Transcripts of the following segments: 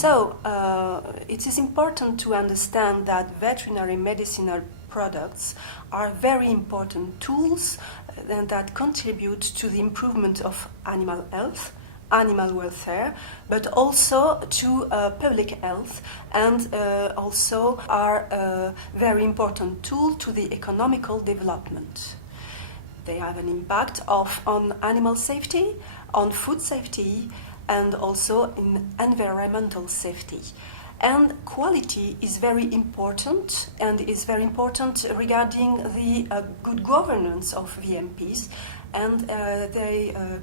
So it is important to understand that veterinary medicinal products are very important tools that contribute to the improvement of animal health, animal welfare, but also to public health, and also are a very important tool to the economical development. They have an impact on animal safety, on food safety, and also in environmental safety. And quality is very important, and is very important regarding the good governance of VMPs. And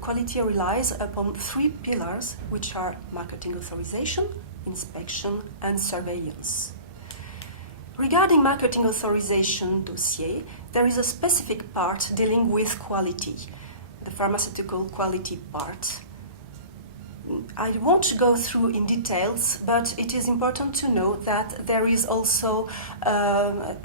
quality relies upon three pillars, which are marketing authorization, inspection, and surveillance. Regarding marketing authorization dossier, there is a specific part dealing with quality, the pharmaceutical quality part. I won't go through in details, but it is important to know that there is also a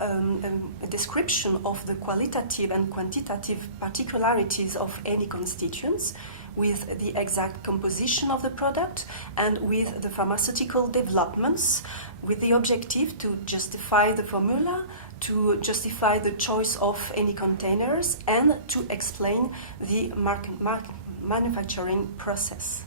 description of the qualitative and quantitative particularities of any constituents, with the exact composition of the product and with the pharmaceutical developments, with the objective to justify the formula, to justify the choice of any containers, and to explain the manufacturing process.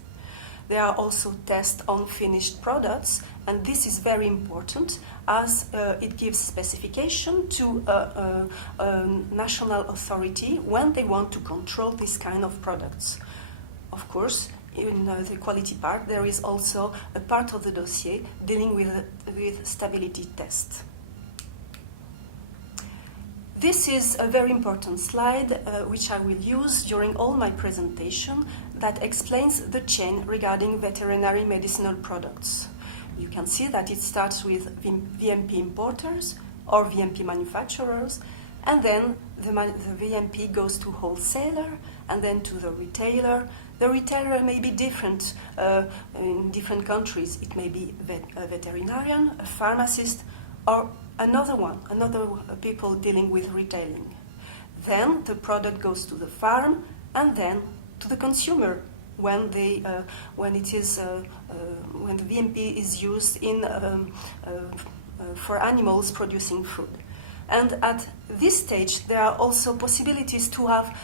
There are also tests on finished products, and this is very important as it gives specification to a national authority when they want to control this kind of products. Of course, in the quality part, there is also a part of the dossier dealing with stability tests. This is a very important slide which I will use during all my presentation, that explains the chain regarding veterinary medicinal products. You can see that it starts with VMP importers or VMP manufacturers, and then the VMP goes to wholesaler and then to the retailer. The retailer may be different in different countries. It may be a veterinarian, a pharmacist, or another people dealing with retailing. Then the product goes to the farm and then to the consumer when the VMP is used for animals producing food. And at this stage, there are also possibilities to have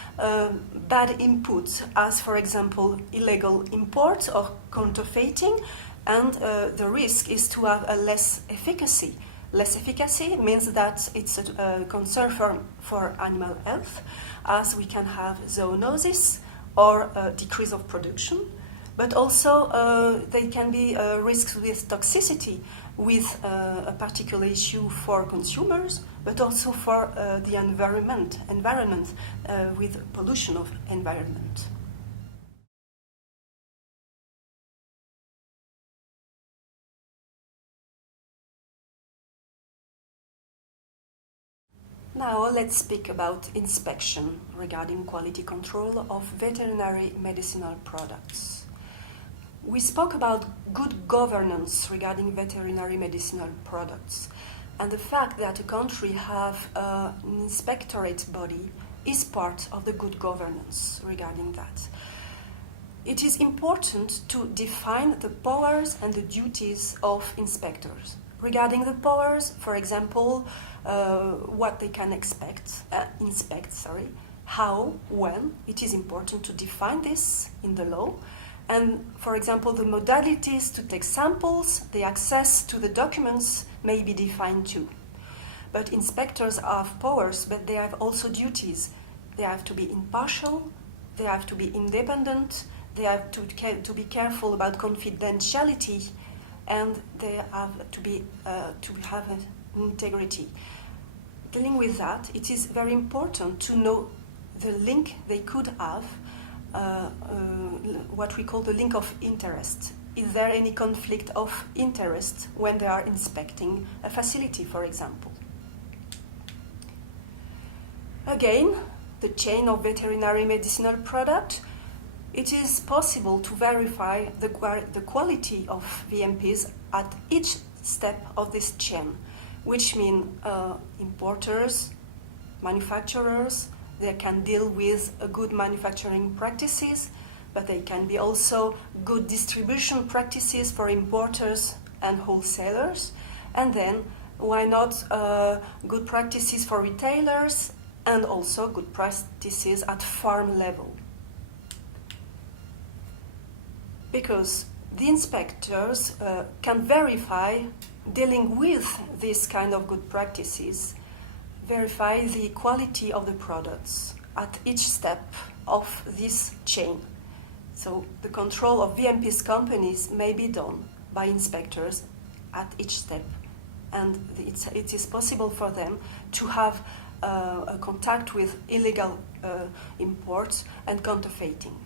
bad inputs, as for example illegal imports or counterfeiting, and the risk is to have a less efficacy. Less efficacy means that it's a concern for animal health, as we can have zoonosis or a decrease of production, but also there can be risks with toxicity, with a particular issue for consumers, but also for the environment with pollution of environment. Now let's speak about inspection regarding quality control of veterinary medicinal products. We spoke about good governance regarding veterinary medicinal products, and the fact that a country have an inspectorate body is part of the good governance regarding that. It is important to define the powers and the duties of inspectors. Regarding the powers, for example, what they can inspect, how, when. It is important to define this in the law. And, for example, the modalities to take samples, the access to the documents may be defined too. But inspectors have powers, but they have also duties. They have to be impartial, they have to be independent, they have to be careful about confidentiality, and they have to have integrity. Dealing with that, it is very important to know the link they could have, what we call the link of interest. Is there any conflict of interest when they are inspecting a facility, for example? Again, the chain of veterinary medicinal product. It is possible to verify the quality of VMPs at each step of this chain, which means importers, manufacturers, they can deal with good manufacturing practices, but they can be also good distribution practices for importers and wholesalers, and then why not good practices for retailers and also good practices at farm level. Because the inspectors can verify, dealing with this kind of good practices, verify the quality of the products at each step of this chain. So the control of VMP's companies may be done by inspectors at each step, and it is possible for them to have a contact with illegal imports and counterfeiting.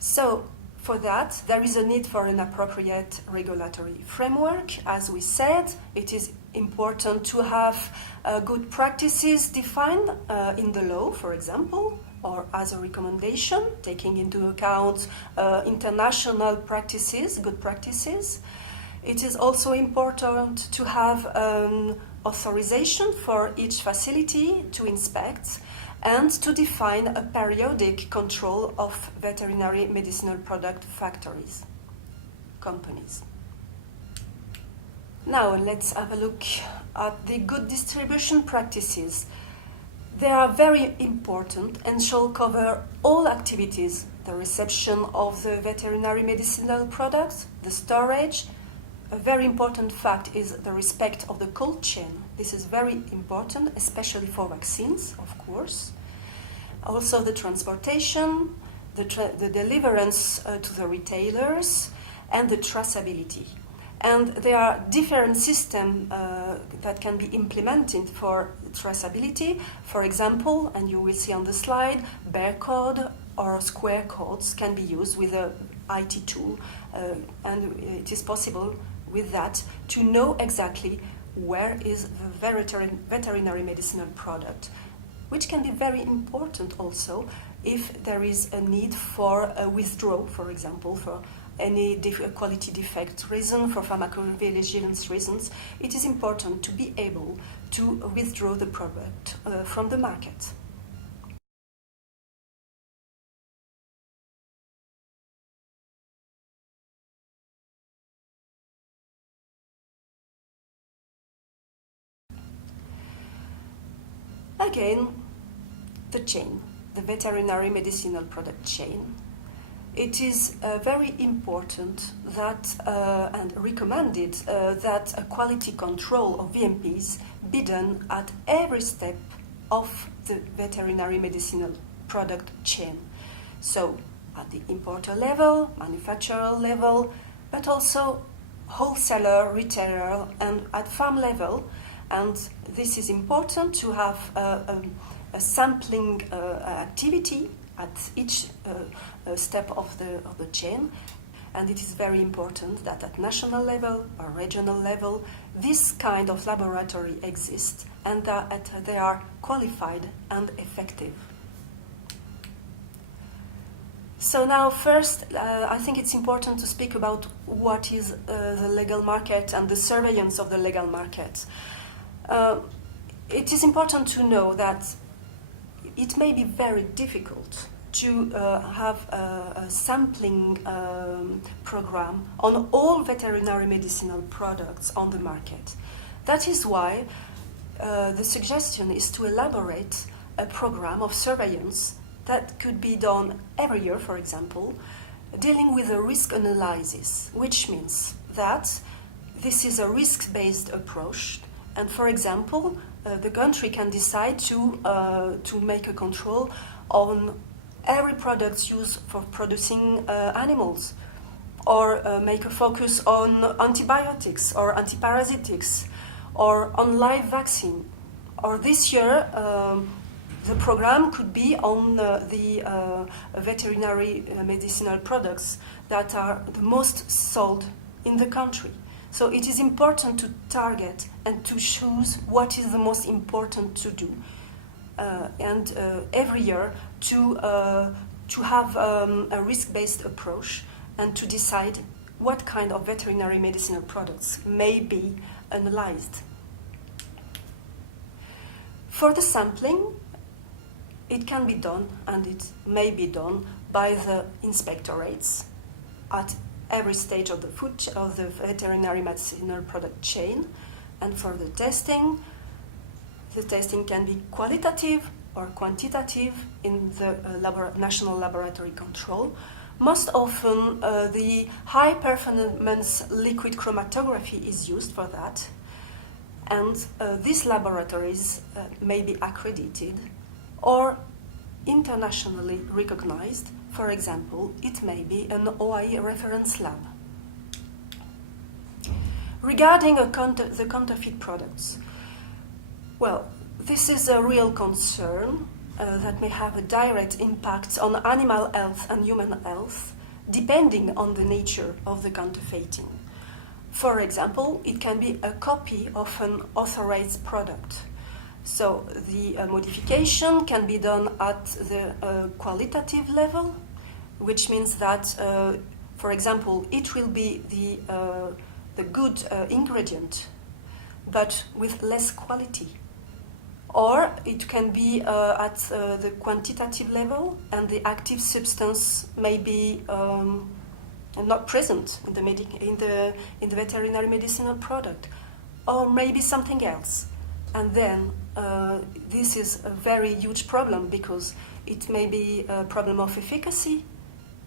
So for that, there is a need for an appropriate regulatory framework. As we said, it is important to have good practices defined in the law, for example, or as a recommendation, taking into account international practices, good practices. It is also important to have authorization for each facility to inspect and to define a periodic control of veterinary medicinal product factories, companies. Now let's have a look at the good distribution practices. They are very important and shall cover all activities: the reception of the veterinary medicinal products, the storage. A very important fact is the respect of the cold chain. This is very important, especially for vaccines, of course. Also the transportation, the deliverance to the retailers, and the traceability. And there are different systems that can be implemented for traceability. For example, and you will see on the slide, barcode or square codes can be used with a IT tool, and it is possible with that to know exactly where is the veterinary medicinal product, which can be very important also if there is a need for a withdrawal, for example, for any quality defect reason, for pharmacovigilance reasons. It is important to be able to withdraw the product from the market. Again, the chain, the veterinary medicinal product chain. It is very important that and recommended that a quality control of VMPs be done at every step of the veterinary medicinal product chain. So at the importer level, manufacturer level, but also wholesaler, retailer, and at farm level. And this is important to have a sampling activity at each step of the chain. And it is very important that at national level or regional level, this kind of laboratory exists and that they are qualified and effective. So now first, I think it's important to speak about what is the legal market and the surveillance of the legal market. It is important to know that it may be very difficult to have a sampling program on all veterinary medicinal products on the market. That is why the suggestion is to elaborate a program of surveillance that could be done every year, for example, dealing with a risk analysis, which means that this is a risk-based approach. And for example, the country can decide to make a control on every product used for producing animals, or make a focus on antibiotics or antiparasitics, or on live vaccine. Or this year, the program could be on the veterinary medicinal products that are the most sold in the country. So it is important to target and to choose what is the most important to do, and every year to have a risk-based approach and to decide what kind of veterinary medicinal products may be analyzed. For the sampling, it can be done, and it may be done by the inspectorates at every stage of the veterinary medicinal product chain. And for the testing can be qualitative or quantitative in the national laboratory control. Most often, the high-performance liquid chromatography is used for that, and these laboratories may be accredited or internationally recognized. For example, it may be an OIE reference lab. Regarding the counterfeit products, well, this is a real concern that may have a direct impact on animal health and human health, depending on the nature of the counterfeiting. For example, it can be a copy of an authorized product. So the modification can be done at the qualitative level, which means that, for example, it will be the good ingredient, but with less quality. Or it can be at the quantitative level, and the active substance may be not present in the veterinary medicinal product, or maybe something else. And then this is a very huge problem, because it may be a problem of efficacy,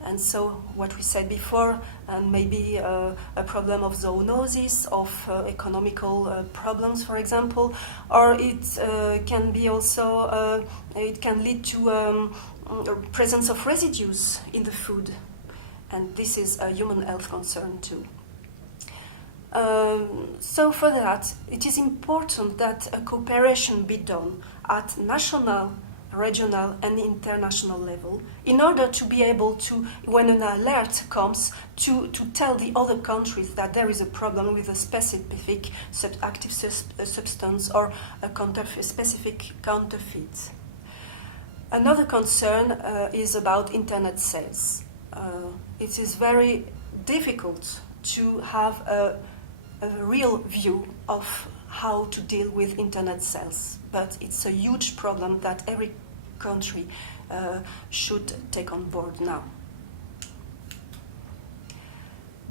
and so what we said before, and maybe a problem of zoonosis, of economical problems, for example, or it can be also, it can lead to presence of residues in the food, and this is a human health concern too. So for that, it is important that a cooperation be done at national, regional and international level, in order to be able to, when an alert comes, to tell the other countries that there is a problem with a specific active substance or a specific counterfeit. Another concern is about internet sales. It is very difficult to have a real view of how to deal with internet sales, but it's a huge problem that every country should take on board now.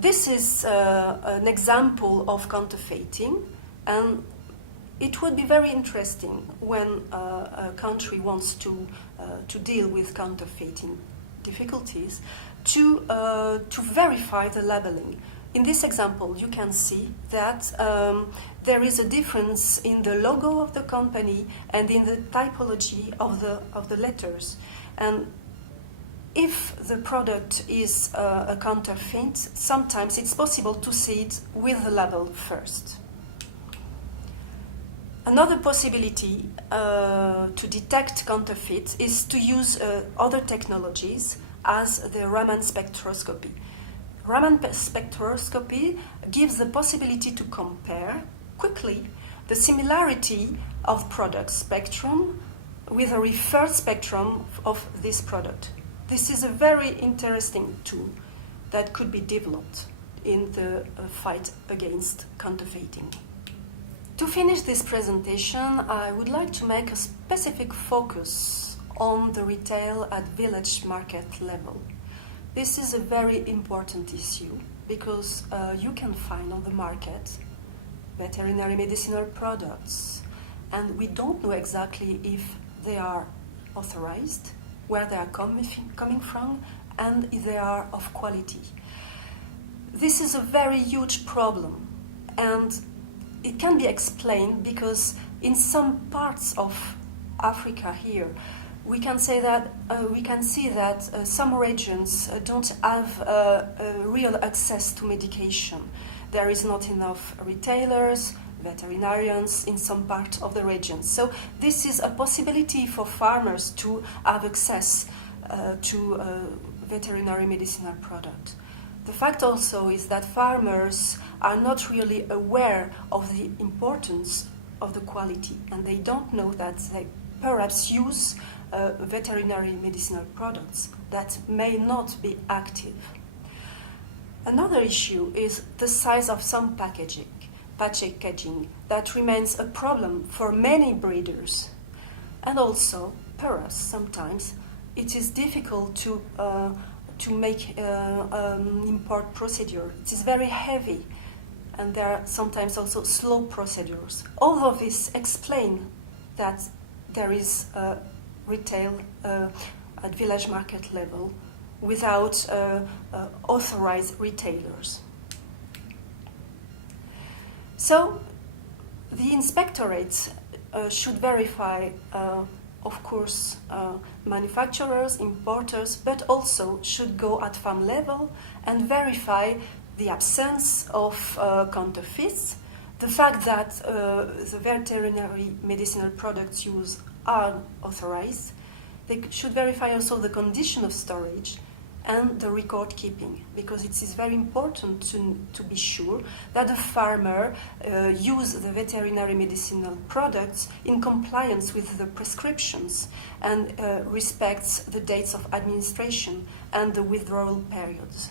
This is an example of counterfeiting, and it would be very interesting when a country wants to deal with counterfeiting difficulties to verify the labeling. In this example, you can see that there is a difference in the logo of the company and in the typology of the letters. And if the product is a counterfeit, sometimes it's possible to see it with the label first. Another possibility to detect counterfeit is to use other technologies, as the Raman spectroscopy. Raman spectroscopy gives the possibility to compare quickly the similarity of product spectrum with a referred spectrum of this product. This is a very interesting tool that could be developed in the fight against counterfeiting. To finish this presentation, I would like to make a specific focus on the retail at village market level. This is a very important issue, because you can find on the market veterinary medicinal products, and we don't know exactly if they are authorized, where they are coming from, and if they are of quality. This is a very huge problem, and it can be explained because in some parts of Africa here, we can see that some regions don't have real access to medication. There is not enough retailers, veterinarians in some part of the region. So this is a possibility for farmers to have access to veterinary medicinal product. The fact also is that farmers are not really aware of the importance of the quality, and they don't know that they perhaps use veterinary medicinal products that may not be active. Another issue is the size of some packaging that remains a problem for many breeders. And also, perhaps sometimes it is difficult to make import procedure. It is very heavy, and there are sometimes also slow procedures. All of this explain that there is retail at village market level without authorized retailers. So the inspectorates should verify, of course, manufacturers, importers, but also should go at farm level and verify the absence of counterfeits, the fact that the veterinary medicinal products used are authorized. They should verify also the condition of storage and the record keeping, because it is very important to be sure that the farmer uses the veterinary medicinal products in compliance with the prescriptions and respects the dates of administration and the withdrawal periods.